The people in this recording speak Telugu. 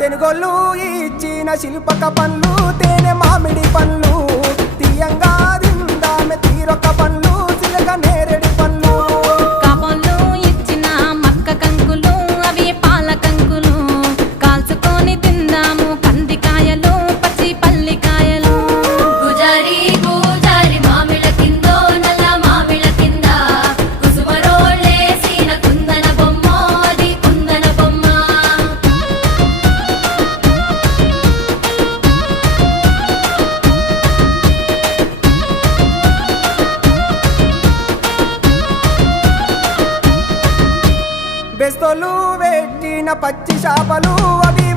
తెనుగొల్లు ఇచ్చిన శిల్పక పనులు తేనె బెస్తలు పెట్టిన పచ్చి చేపలు అవి